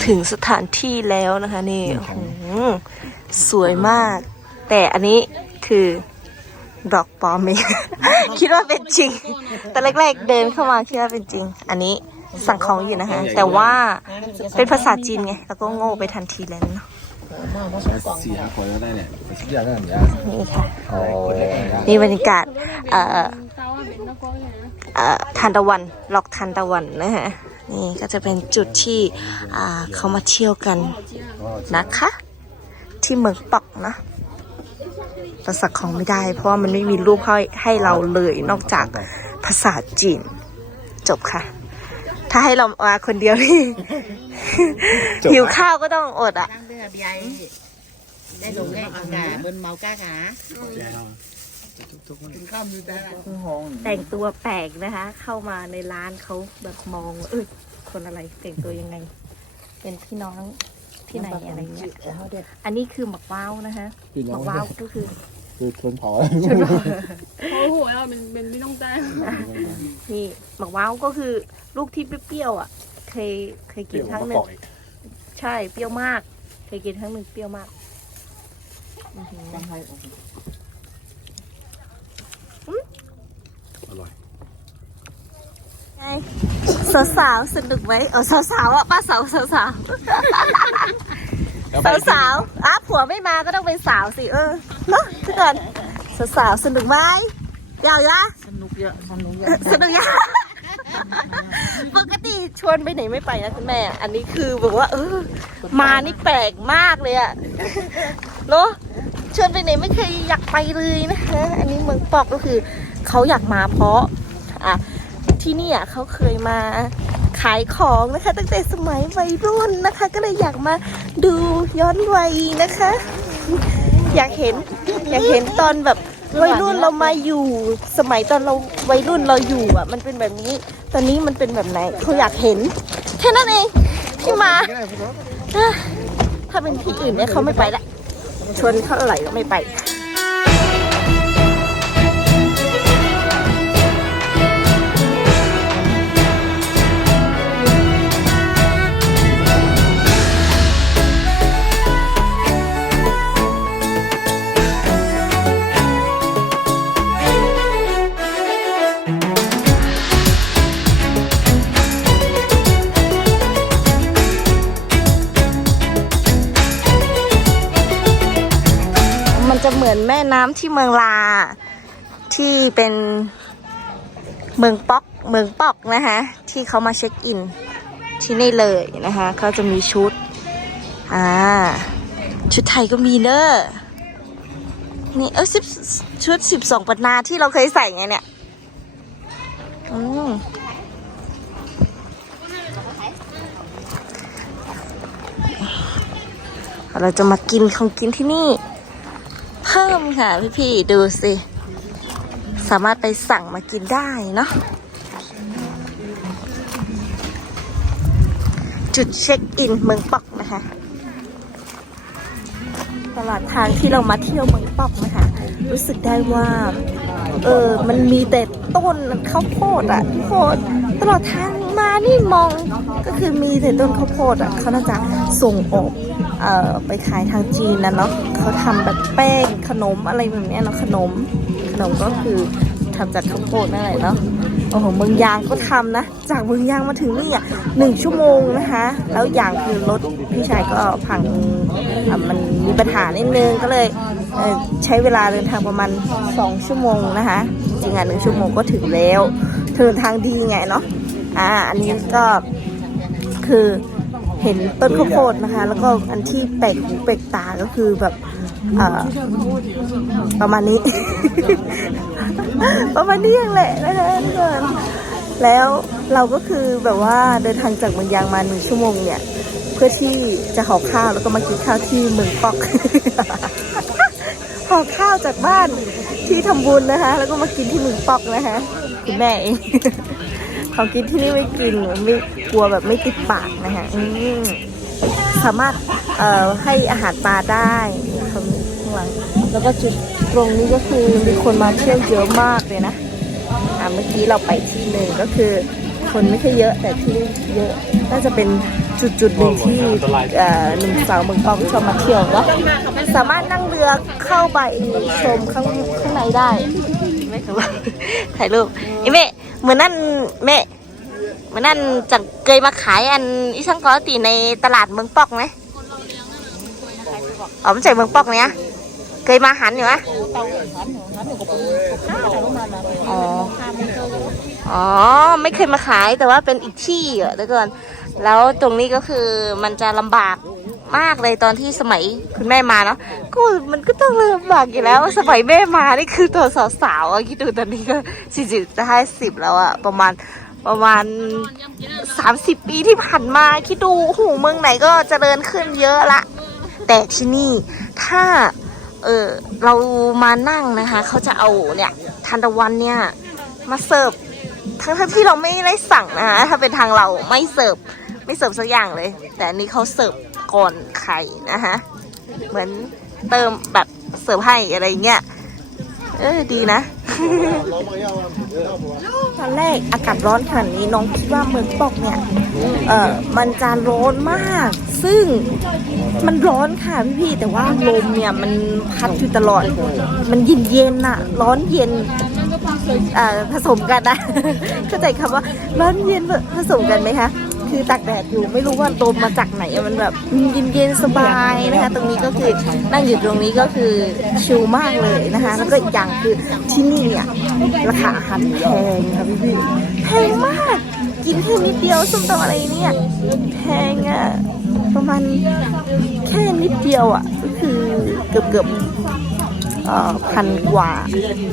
เรามาถึงสถานที่แล้วนะคะนี่โอ้โหสวยมาก แต่อันนี้คือดอกปลอมเองคิดว่าเป็นจริง แต่แรกๆเดินเข้ามาคิดว่าเป็นจริง อันนี้สั่งของอยู่นะคะ แต่ว่าเป็นภาษาจีนไง แล้วก็โง่ไปทันทีแล้วเนาะสี่ห้าคนก็ได้เนี่ยทุกอย่างก็แบบนี้นี่ค่ะโอ้นี่บรรยากาศเอ่อเอ่อทานตะวันหลอกทานตะวันนะฮะ นี่ก็จะเป็นจุดที่อ่าเขามาเที่ยวกันนะคะ ที่เมืองปอกนะเราสักของไม่ได้ เพราะว่ามันไม่มีรูปให้ให้เราเลยนอกจากภาษาจีน จบค่ะ ถ้าให้เรามาคนเดียวนี่หิวข้าวก็ต้องอดอะ đang đưa bia đây dùng cái ăn gà bên màu cá gà ถึงข้า มดูได้แต่งตัวแปลกนะคะ เข้ามาในร้านเขาแบบมองว่าเอ้ยคนอะไรแต่งตัวยังไง เป็นพี่น้องที่ไหนอะไรเงี้ยอันนี้คือหมักว้าวนะคะหมักว้าวก็คือคือชนเผาโอ้โหเราเป็นเป็นไม่ต้องแจ้งนี่หมักว้าวก็คือลูกที่เปรี้ยวๆอะ เคยเคยกินครั้งหนึ่งใช่เปรี้ยวมาก เคยกินครั้งหนึ่งเปรี้ยวมาก อื้อหืออร่อยไงสาวๆสนุกไหมเออสาวๆอะป้าสาวสาวๆสาวสาวๆอะผัวไม่มาก็ต้องเป็นสาวสิเออเนาะทุกคนสาวสาวๆสนุกไหมยาวยะสนุกเยอะสนุกเยอะสนุกยะปกติชวนไปไหนไม่ไปนะคุณแม่ อันนี้คือแบบว่า เออ มานี่แปลกมากเลยอะเนาะชวนไปไหนไม่เคยอยากไปเลยนะคะอันนี้เมืองปอกก็คือ เขาอยากมาเพราะอะที่นี่อะเขาเคยมาขายของนะคะ ตั้งแต่สมัยวัยรุ่นนะคะ ก็เลยอยากมาดูย้อนวัยนะคะ อยากเห็นอยากเห็นตอนแบบวัยรุ่นเรามาอยู่ สมัยตอนเราวัยรุ่นเราอยู่อะ มันเป็นแบบนี้ ตอนนี้มันเป็นแบบไหนเขาอยากเห็น แค่นั้นเองที่มา ถ้าเป็นที่อื่นเนี่ยเขาไม่ไปละชวนเขาอะไรก็ไม่ไป จะเหมือนแม่น้ำที่เมืองลา ที่เป็นเมืองป๊อกเมืองปอกนะคะที่เขามาเช็คอิน ที่นี่เลยนะคะเขาจะมีชุดอ่าชุดไทยก็มีเนอะนี่เออสิบชุดสิบสองปันาที่เราเคยใส่ไงเนี่ยอืมเราจะมากินของกินที่นี่ เพิ่มค่ะพี่ๆดูสิ สามารถไปสั่งมากินได้เนาะจุดเช็คอินเมืองปอกนะคะ ตลอดทางที่เรามาเที่ยวเมืองปอกนะคะ รู้สึกได้ว่า เออมันมีแต่ต้นข้าวโพดอะทุกคนตลอดทางมานี่มองก็คือมีแต่ต้นข้าวโพดอะเขาน่าจะส่งออกเอ่อไปขายทางจีนนะเนาะเขาทำแบบแป้ง ขนมอะไรแบบนี้เนาะขนม ขนมก็คือทำจากข้าวโพดนั่นแหละเนาะโอ้โหเมืองยางก็ทำนะ จากเมืองยางมาถึงนี่อะหนึ่งชั่วโมงนะคะ แล้วอย่างคือรถพี่ชายก็พังอะมันมีปัญหานิดนึงก็เลยเใช้เวลาเดินทางประมาณ 2 ชั่วโมงนะคะ จริงอะหนึ่งชั่วโมงก็ถึงแล้วเดินทางดีไงเนาะอ่าอันนี้ก็คือเห็นต้นข้าวโพดนะคะ แล้วก็อันที่แปลกหูแปลกตาก็คือแบบ ประมาณนี้ ประมาณนี้เองแหละนะคะทุกคนแล้วเราก็คือแบบว่าเดินทางจากเมืองยางมาหนึ่งชั่วโมงเนี่ย เพื่อที่จะห่อข้าวแล้วก็มากินข้าวที่เมืองปอกห่อข้าวจากบ้านที่ทำบุญนะคะ แล้วก็มากินที่เมืองปอกนะคะคุณแม่เองของกินที่นี่ไม่กินไม่กลัวแบบไม่ติดปากนะคะสามารถให้อาหารปลาได้างหลัง แล้วก็จุดตรงนี้ก็คือมีคนมาเที่ยวเยอะมากเลยนะอ่าเมื่อกี้เราไปที่หนึ่งก็คือคนไม่ค่อยเยอะแต่ที่เยอะน่าจะเป็นจุดจุดหนึ่งที่อ่อหนุ่มสาวเมืองปองชอบมาเที่ยวเนาะสามารถนั่งเรือเข้าไปชมข้างข้างในได้ไม่ครับถ่ายรูปไอ้เมะเหมือนนั่นเมะเหมือนนั่นจังเคยมาขายอันอีสังกอตีในตลาดเมืองปอกไหมอ๋อมันใจเมืองปอกเนี้ย เคยมาหันอยู่ไหมอ๋อ อ๋อ ไม่เคยมาขายแต่ว่าเป็นอีกที่อะทุกคนแล้วตรงนี้ก็คือมันจะลำบากมากเลยตอนที่สมัยคุณแม่มาเนาะก็มันก็ต้องลำบากอยู่แล้ว สมัยแม่มานี่คือตัวสาวๆคิดดูตอนนี้ก็สี่สิบจะห้าสิบแล้วอะประมาณประมาณสามสิบปีที่ผ่านมาคิดดูโอ้โหเมืองไหนก็เจริญขึ้นเยอะละ แต่ที่นี่ถ้า เออเรามานั่งนะคะ เขาจะเอาเนี่ยทานตะวันเนี่ย มาเสิร์ฟทั้งทั้งที่เราไม่ได้สั่งนะคะถ้าเป็นทางเราไม่เสิร์ฟไม่เสิร์ฟสักอย่างเลย แต่อันนี้เขาเสิร์ฟก่อนไข่นะคะเหมือนเติมแบบเสิร์ฟให้อะไรเงี้ยเออดีนะ ตอนแรกอากาศร้อนขนาดนี้น้องคิดว่าเมืองปอกเนี่ย เออมันจะร้อนมาก ซึ่งมันร้อนค่ะพี่ๆแต่ว่าลมเนี่ยมันพัดอยู่ตลอด มันเย็นเย็นอะร้อนเย็นอ่าผสมกันนะเข้าใจคำว่าร้อนเย็นผสมกันไหมคะ คือตากแดดอยู่ไม่รู้ว่าลมมาจากไหนมันแบบเย็นเย็นๆสบายนะคะ ตรงนี้ก็คือนั่งอยู่ตรงนี้ก็คือชิลมากเลยนะคะ แล้วก็อีกอย่างคือที่นี่เนี่ยราคาอาหารแพงค่ะพี่พี่ๆแพงมาก กินแค่นิดเดียวส้มตำอะไรเนี่ยแพงอะประมาณแค่นิดเดียวอะก็คือเกือบเกือบพันกว่า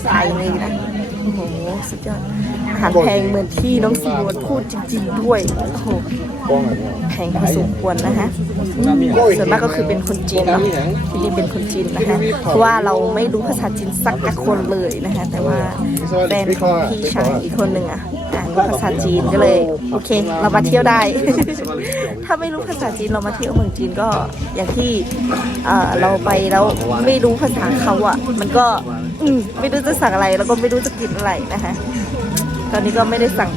ไทยเลยนะโอ้โหสุดยอด หารแพงเหมือนที่น้องซีวดพูดจริง ๆ ด้วยโอ้โหแพงพอสมควรนะคะส่วนมากก็คือเป็นคนจีนเนาะที่นี่เป็นคนจีนนะคะเพราะว่าเราไม่รู้ภาษาจีนสักคนเลยนะคะ แต่ว่าแฟนของพี่ชายอีกคนหนึ่งอะอ่านภาษาจีนก็เลย โอเค เรามาเที่ยวได้ ถ้าไม่รู้ภาษาจีนเรามาเที่ยวเมืองจีนก็อย่างที่เออเราไปแล้วไม่รู้ภาษาเขาอะ มันก็อืมไม่รู้จะสั่งอะไรแล้วก็ไม่รู้จะกินอะไรนะคะ ตอนนี้ก็ไม่ได้สั่ง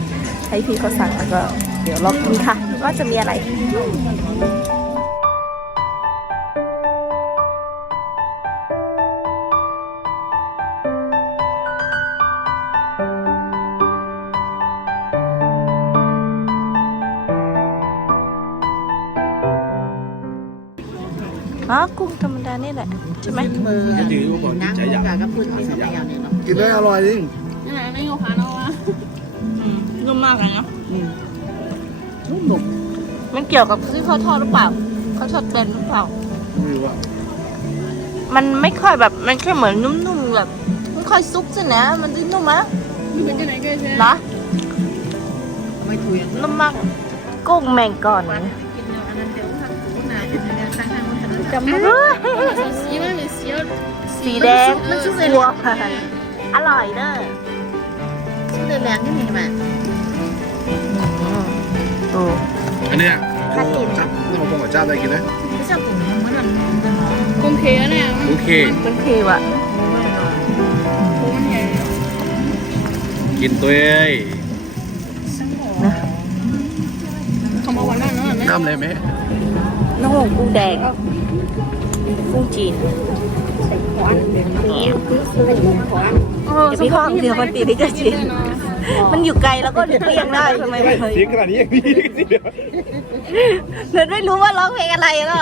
ให้พี่เขาสั่งแล้วก็ เดี๋ยวรอกินค่ะว่าจะมีอะไรอ๋อกุ้งธรรมดานี่แหละ ใช่ไหม มือนั่งกับคุณไม่ทำอะไรเนี่ยเนาะ กินได้อร่อยจริง มมากเลยเนาะมันเกี่ยวกับที่เขาทอดหรือเปล่าเขาทอดเป็นหรือเปล่าไม่รู้ว่ามันไม่ค่อยแบบมันแค่เหมือนนุ่มๆแบบไม่ค่อยซุปใช่ไหมมันจะนุ่มไหมนี่เป็นที่ไหนกันใช่ไหมนะไม่คุยนุ่มมากกุ้งแมงก่อนกินอันนั้นเดี๋ยวทางคุณนายเนี่ยทางทางมันจำไม่ได้สีมันเป็นสีสีแดงบัวพันอร่อยเด้อชื่อแรงที่มีมาโอ้อันเนี้ยน่ากินจับน้องพงกับจ้าได้กินไหมไม่ชอบกลุ่มเหมือนมันกงเคเนี่ยโอเคเป็นเพลว่ะโอ้มันใหญ่กินตัวเอ้ยเขามาวันนั้นเนาะน้ำเลยไหมน้องกุ้งแดงกุ้งจีนเดี๋ยวพี่ห้องเดี๋ยวมันตีนี่ก็จีน มันอยู่ไกลแล้วก็เลี่ยงได้ทำไมไม่เคยเสียงขนาดนี้ยังมีสิเดียวเดินไม่รู้ว่าร้องเพลงอะไรก็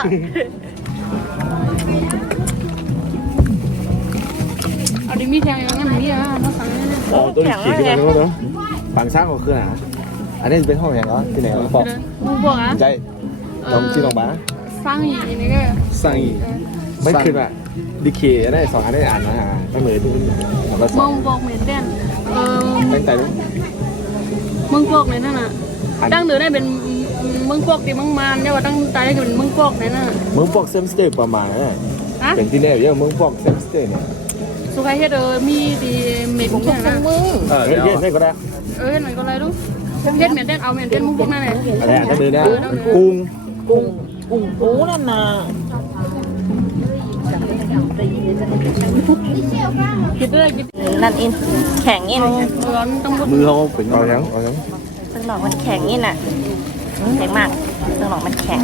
เอาดิมีแทงอย่างนั้นนี่อะมาสั่งนี่อ๋อตัวนี้ขี่ขึ้นมาแล้วเนาะฝั่งซ้ายก็คืออะอันนี้เป็นห้องแห่งเหรอที่ไหนบอกมึงบอกอะใจลองที่ลองบ้าสร้างอีนี่ก็สั่งอีกไม่ขึ้นอะดีเคได้สองอันได้อ่านนะฮะตั้งเลยดูแล้วสมึองงบอกเหมือนเด่น เออตั้งใจด้วยมึงพวกเลยนั่นน่ะดั้งเดิมได้เป็นมึงพวกที่มึงมานเนี่ยว่าตั้งตายได้เป็นมึงพวกเลยน่ะมึงฟอกเซมสเตอร์ประมาณนั้นอะเป็นที่แน่เยอะมึงฟอกเซมสเตอร์เนี่ยสุขายเฮ็ดเออมีดีเมกแค่นะเออเยอะได้ก็ได้เออหน่อยก็เลยดูเฮ็ดเหมือนเด่นเอาเหมือนเด่นมึงพวกนั่นแหละอะไรอะตั้งเลยนะกุ้งกุ้งกุ้งปูนั่นน่ะ คิดด้วยคิดนั่นอิน แข็งอินร้อนต้องพูดมือเขาเป็นเอายังเอายังสักหน่อยมันแข็งอินอะแข็งมากเรื่องหรอกมันแข็ง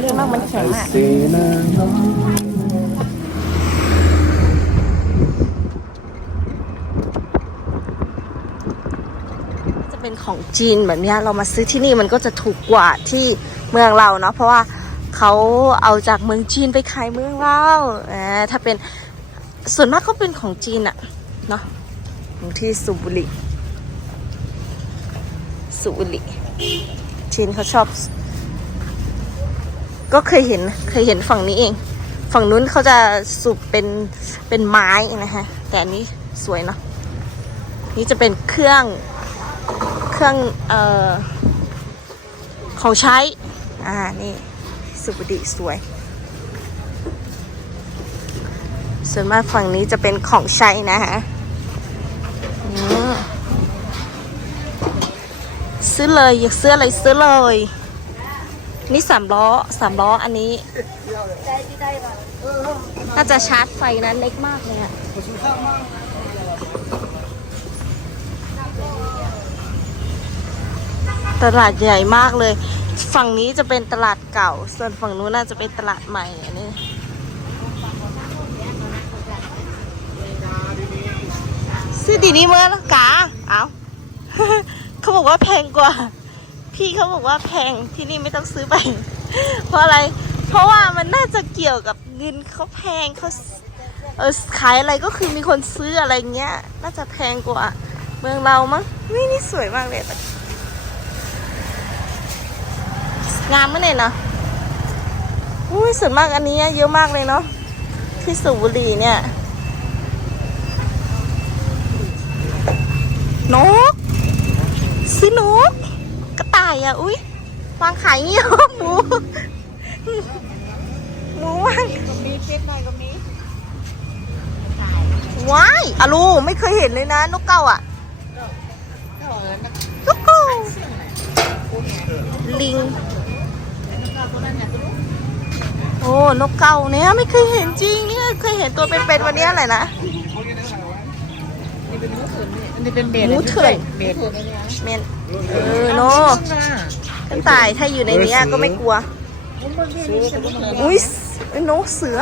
เรื่องมากมันแข็งมากเซนาน้องจะเป็นของจีนแบบเนี้ยเรามาซื้อที่นี่มันก็จะถูกกว่าที่เมืองเราเนาะเพราะว่า เขาเอาจากเมืองจีนไปขายเมืองเราถ้าเป็นส่วนมากก็เป็นของจีนอะเนาะอยู่ที่สุบุรีสุบุรีจีนเขาชอบ ก็เคยเห็นเคยเห็นฝั่งนี้เอง ฝั่งนู้นเขาจะสูบเป็นเป็นไม้นะคะแต่อันนี้สวยเนาะนี่จะเป็นเครื่องเครื่องเอ่อของใช้ อ่า นี่ สุบดีสวย ส่วนมากฝั่งนี้จะเป็นของใช้นะฮะอืมซื้อเลยอยากซื้ออะไรซื้อเลย นี่สามล้อสามล้ออันนี้ น่าจะชาร์จไฟนะเล็กมากเลยอะตลาดใหญ่มากเลย ฝั่งนี้จะเป็นตลาดเก่า ส่วนฝั่งนู้นน่าจะเป็นตลาดใหม่อันนี้ซื้อดีนี้เมื่อละกาเอาเขาบอกว่าแพงกว่า พี่เขาบอกว่าแพงที่นี่ไม่ต้องซื้อไป เพราะอะไร เพราะว่ามันน่าจะเกี่ยวกับเงินเขาแพงเขาเออขายอะไรก็คือมีคนซื้ออะไรเงี้ย น่าจะแพงกว่า เมืองเรามั้งนี่นี่สวยมากเลยแต่ งามมั้ยเนี่ยเนาะอุ้ยส่วนมากอันนี้เยอะมากเลยเนาะที่สูบบุหรี่เนี่ย นกซื้อนกกระต่ายอะ อุ้ยวางขายเงี้ยหมูหมูวางมีเช็ดหน่อยก็มีว้ายอะลูไม่เคยเห็นเลยนะ นกเก้าอะก็บอกเลยนะนกเก้าลิง โอ้นกเก่าเนี่ยไม่เคยเห็นจริงเนี่ยเคยเห็นตัวเป็นๆวันนี้อะไรนะนี่เป็นหมูเถื่อนเนี่ยอันนี้เป็นเบ็ดหมูเถื่อนเบ็ดเมนเออโนกระต่ายถ้าอยู่ในเนี้ยก็ไม่กลัว อุ้ยไอ้นกเสือ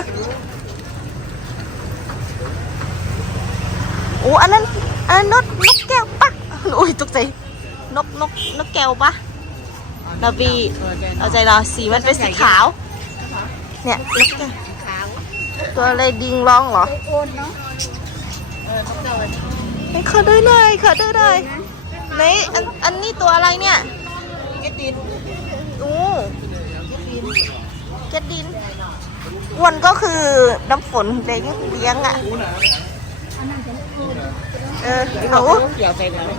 โอ้อันนั้นอันนั้นนกนกแก้วปะอุ้ยตกใจนกนกนกแก้วปะ นาบีเอาใจเราสีมันเป็นสีขาว เนี่ยนกแก้วขาวตัวอะไรดิงร้องเหรอโอนเนาะเออต้องเจ้าอันนี้ให้ขอดูหน่อยขอดูหน่อยไหนอันอันนี้ตัวอะไรเนี่ยเอ็ดดินโอ้เก็ดดินอ้วนก็คือน้ำฝนเลี้ยงเลี้ยงอะเออหนูเกี่ยวใจเลย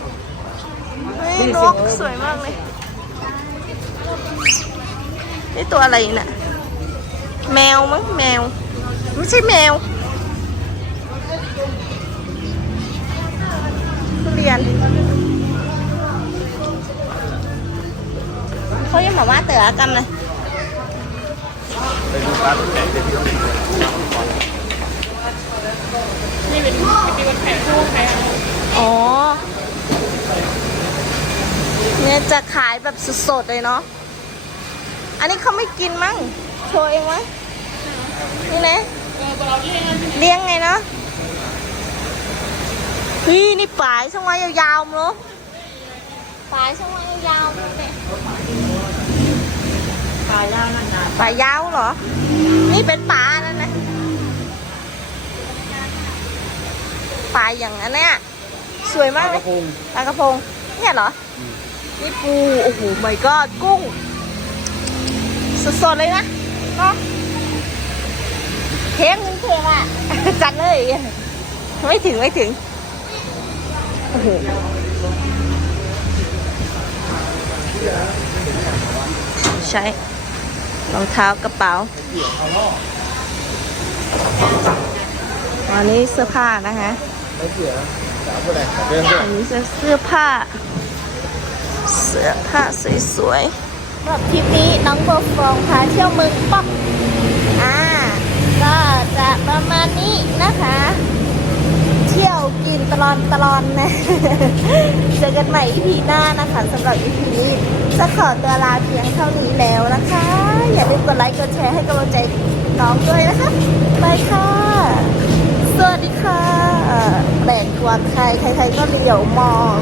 เฮ้ยนกสวยมากเลย นี่ตัวอะไรน่ะ แมวมั้งแมว ไม่ใช่แมวทุเรียนเขายังบอกว่าเต๋อกำเลยไปดูร้านแขกเด็กที่ต้องมีนี่เป็นมีวันแผงคู่แผงอ๋อเนี่ยจะขายแบบสดๆเลยเนาะ อันนี้เขาไม่กินมั้ง โชว์เองวะนี่นะเออเราเรียกกันเลี้ยงไงเนาะเฮ้ยนี่ปลายช่างไว้ยาวๆมั้งเนอะปลายช่างไว้ยาวๆมั้งเนี่ยตายแล้วนั่นน่ะปลายยาวเหรอ นี่เป็นปลานั่นนะปลาอย่างนั้นเนี่ยสวยมากเลยปลากระพงเนี่ยเหรออนี่ปู โอ้โหไม่ก็กุ้ง สดๆเลยนะเนาะเทงเงินเทงอะ จัดเลย ไม่ถึงไม่ถึง โอ้โหใช้รองเท้ากระเป๋าอันนี้เสื้อผ้านะคะไม่เสียสาวผู้ใดเดินด้วยอันนี้จะเสื้อผ้า เสื้อผ้าสวยๆ สำหรับทริปนี้น้องโบฟองพาเที่ยวเมืองป๊อกอ่าก็จะประมาณนี้นะคะทที่ยวกินตลอดตลอดนะเจอกันใหม่ EP หน้านะคะสำหรับ EP นี้จะขอตัวลาเพียงเท่านี้แล้วนะคะ อย่าลืมกดไลค์กดแชร์ให้กำลังใจน้องด้วยนะคะบายค่ะ สวัสดีค่ะแปลกกว่าใครใครๆก็เหลียวมอง